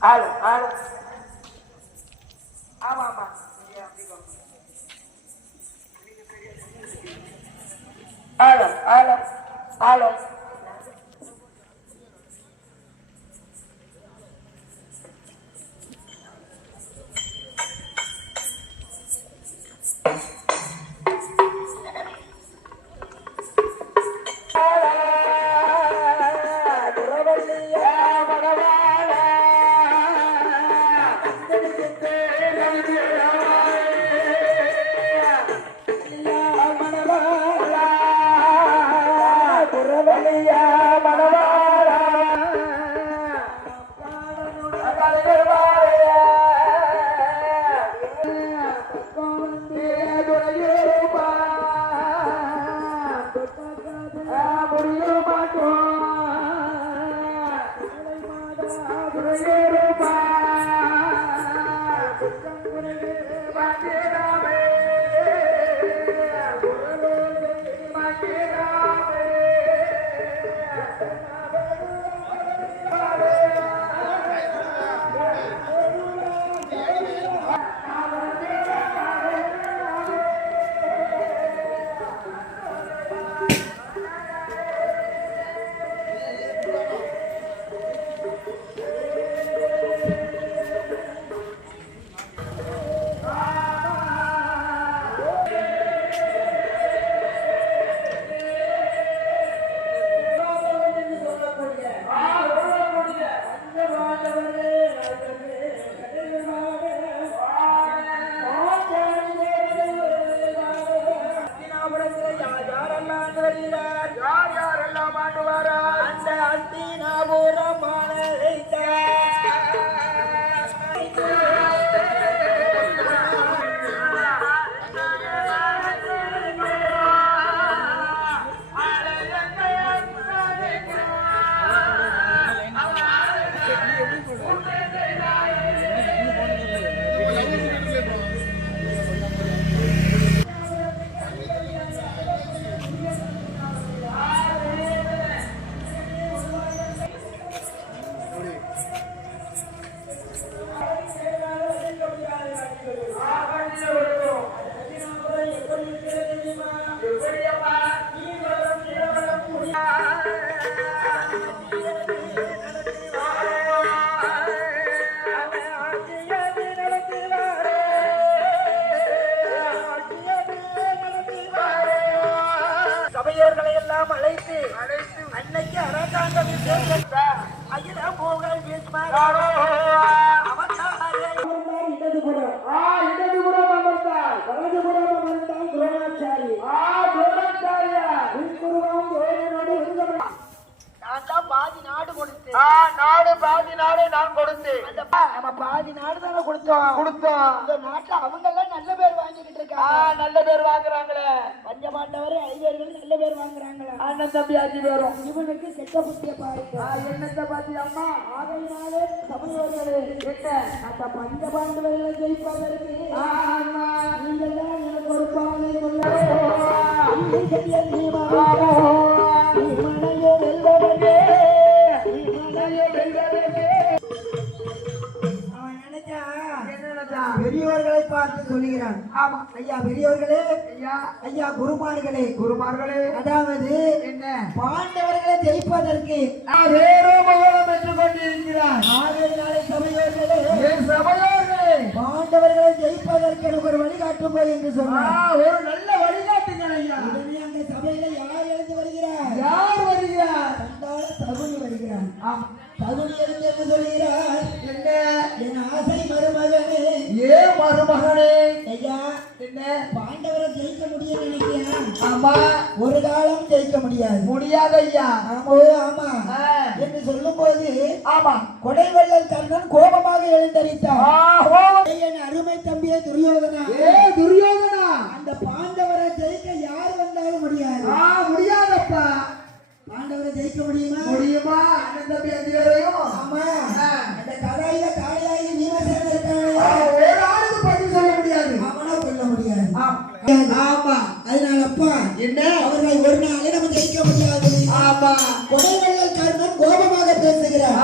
ஆளு ஆளு ஆமா ஆமா ஆளு ஆளு ஆளு சபையோர்களை எல்லாம் அழைத்து அன்னைக்கு அரசாங்க அகில போகல் இடதுபுறம் இடதுபுறம் அமர்ந்தால் வலதுபுறம் அமர்ந்தால் துரோணாச்சாரி துரோணாச்சாரியா பாதி நாடு கொடுத்து நாடு பாதி நாடு நான் கொடுத்தேன் நம்ம பாதி நாடு தானே கொடுத்தோம் இந்த நாட்டுல அவங்க எல்லாம் நல்ல பேர் வாங்கிக்கிட்டு இருக்காங்க நல்ல பேர் வாங்குறாங்களே பஞ்சபாண்டவர் ஐவேர்கள் நல்ல பேர் வாங்குறாங்களே அண்ணன் தம்பி அஞ்சு பேரும் இவனுக்கு கெட்ட புத்திய பாருங்க என்னத்தை பாத்தி அம்மா ஆகையினாலே சபையோர்களே என்ன அந்த பஞ்சபாண்டவர்களை ஜெயிப்பதற்கு நீங்கள் தான் எனக்கு ஒரு பாதை பெரியவர்களை பார்த்து சொல்லுகிறான். ஆமா ஐயா பெரியவர்களே ஐயா குருமார்களே அதாவது என்ன பாண்டவர்களை ஜெயிப்பதற்கு பெற்றுக் கொண்டிருக்கிறார். சபையோர்களே பாண்டவர்களை ஜெயிப்பதற்கு எனக்கு ஒரு வழிகாட்டுங்கள் என்று சொன்னார். ஒரு நல்ல வழிகாட்டுங்கள் ஐயா. அந்த சபையில யார் எழுந்து வருகிறார்? யார் வருகிறார்? தகுதி வருகிறார். ஆமா தகுதி எழுந்து என்று சொல்கிறார். என்ன என் ஆசை மருமகனே மருமகனே ஐயா என்ன பாண்டவரை ஜெயிக்க முடியும் நினைக்கியா? ஆமா ஒரு காலம் ஜெயிக்க முடியாது ஐயா. ஆமா என்று சொல்லும் போது ஆமா கொடைவள்ளல் கர்ணன் கோபமாக எழுந்தரித்தார். என் அருமை தம்பியே துரியோதனா அந்த பாண்டவரை ஜெயிக்க யார் வந்தாலும் முடியாதப்பா. பாண்டவரை ஜெயிக்க முடியுமா? அண்ணன் தம்பி அஞ்சு பேரையும் ஆமா அந்த கடாயில காளியாகி வீரசேனன் இருக்காங்க பதில் சொல்ல முடியாது. அவனா சொல்ல முடியாது. ஆமா அதனாலப்பா என்ன அவர்களை ஒரு நாளே நம்ம ஜெயிக்க முடியாது. ஆமா கொடைவள்ளல் கர்ணன் கோபமாக பேசுகிறார்.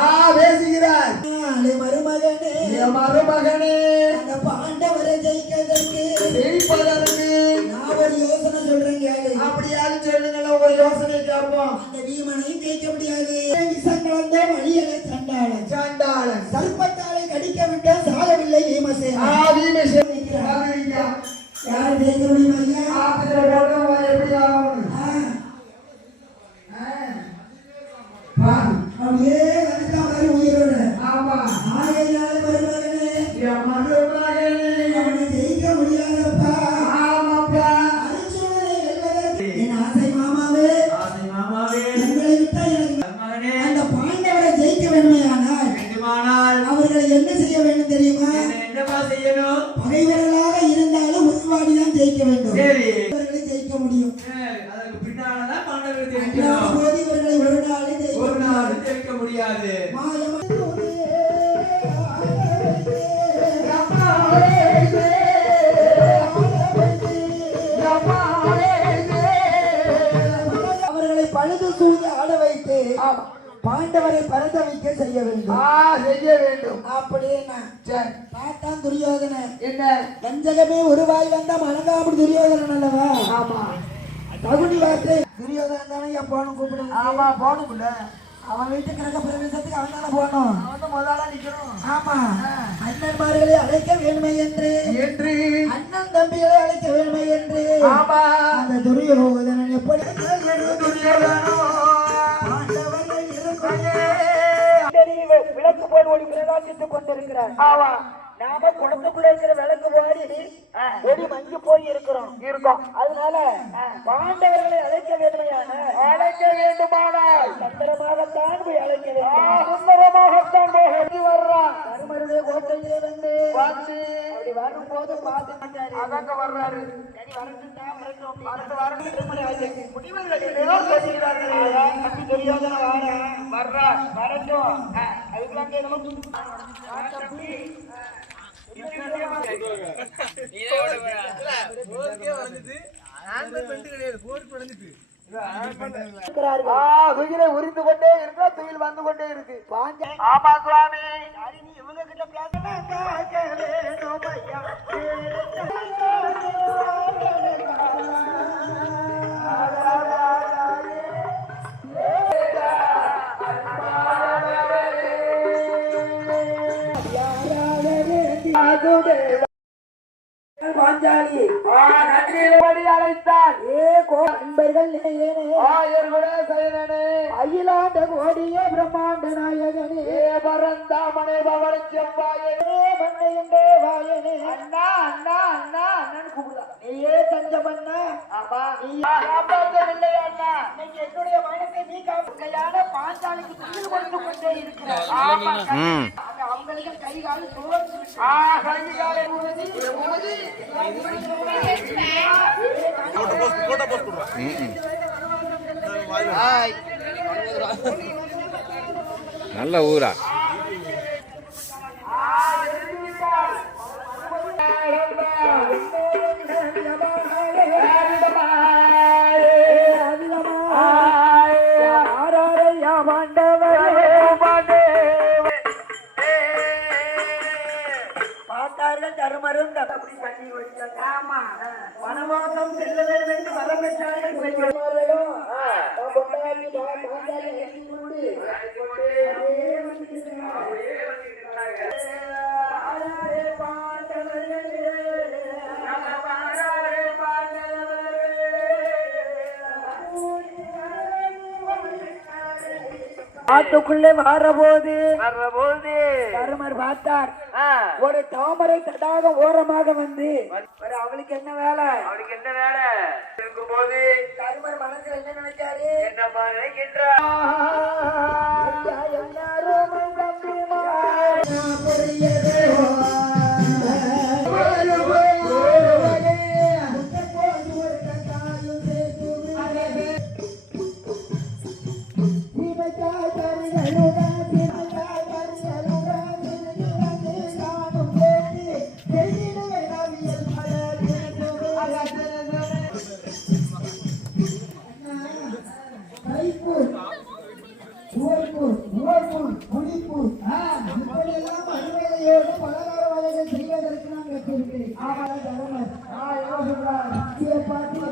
சர்ப்பத்தாலை கடிக்க விட்ட சாகவில்லை பீமசேனா. யார் ஜெயிக்க முடியும் ஐயா? அப்படியே வந்துட்டா மாதிரி உயிரோட. ஆகையினால மருமகனே, அவனை ஜெயிக்க முடியாதப்பா. அர்ஜுனனை வெல்வதற்கு என் ஆசை மாமாவே, உங்களை விட்டா எனக்கு அந்த பாண்டவரை ஜெயிக்க வேண்டுமானால் அவர்களை என்ன செய்ய வேண்டும் தெரியுமா? பகைவர்களாக இருந்தாலும் உருவாடிதான் ஜெயிக்க வேண்டும். இவர்களை ஜெயிக்க முடியும். போது இவர்களை ஒரு நாள் ஜெயிக்க முடியாது. அவர்களை பழுது சூழ்ந்து ஆட வைத்து பாண்டவரை பரத வைக்க செய்ய வேண்டும். அப்படின்னா பார்த்தான் துரியோதனன். என்ன வஞ்சகமே உருவாய் வந்த மனங்காபடி துரியோதனன் அல்லவா? ஆமா. தகுதி வார்த்தை துரியோதனன் தானே போனும் கூப்பிடுங்க. ஆமா போனும். அவன் வீட்டுக்கு கிடக்க பிரவேசத்துக்கு அவன் தானே போகணும். அவன் முதலா நிக்கணும். ஆமா. அண்ணன்மார்களை அழைக்க வேண்டுமை என்று அண்ணன் தம்பிகளை அழைக்க வேண்டுமை என்று அந்த துரியோதனன் எப்படி விளக்கு போல் ஒளி பிரகாசித்துக் கொண்டிருக்கிறார். நாம குளத்துக்குள்ள இருக்கிற விளக்கு போடி ஒளி மங்கி போய் இருக்கிறோம். அதனால பாண்டவர்களை அழைக்க வேண்டுமானால் சந்திரமாகத்தான் போய் அழைக்க வேண்டும். சுந்தரமாகத்தான் போய் வர்றான். தருமருடைய கோட்டையிலே வந்து அப்படி வரும்போது பார்த்து அதாங்க வர்றாரு. உரிந்து கொண்டே இருக்கா, துயில் வந்து கொண்டே இருக்கு. ஆமா சுவாமி, இவங்க கிட்ட பாஞ்சாலி அழைத்தால் நண்பர்கள் அகிலாண்ட கோடியே பிரம்மாண்ட நாயகனே பரந்தாமனே பவன் செவ்வாயே மண்ணையுண்டே வாயனே. அண்ணா அண்ணா அண்ணா அண்ணன் கூப்பிடலாம். நீயே தஞ்சமண்ணா. ஆமா நீ காப்பாற்றவில்லை அண்ணா. இன்னைக்கு என்னுடைய மனத்தை நீ காப்பாயான பாஞ்சாலிக்கு துயில் கொடுத்து கொண்டே இருக்கிறார். அவங்களுக்கு கை கால சோர்ந்து நல்ல ஊரா. வனவாசம் செல்ல வேண்டும் என்று வரப்பெற்றார்கள். ஆத்துக்குள்ளே வரபோது தருமர் பார்த்தார். ஒரு தாமரை தடாகம் ஓரமாக வந்து அவளுக்கு என்ன வேலை இருக்கும்போது தருமர் மனசுல என்ன நினைச்சாரு? என்னப்பா நினைக்கின்றார்? பார்த்து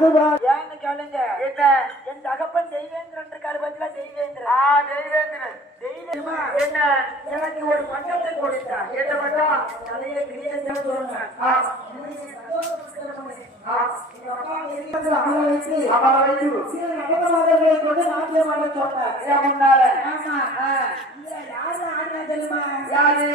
பசுபால் ஏன்னு கேளுங்க. என்ன? என் தகப்பன் தெய்வேந்திரன் இருக்காரு பத்தில தெய்வேந்திரன். தெய்வேந்திரன் தெய்வமா என்ன எனக்கு ஒரு பட்டத்தை கொடுத்தார். என்ன பட்டம்? தலையை கிரீடத்தில் சொன்னார். யாரு ஆடுறா தெரியுமா? யாரு?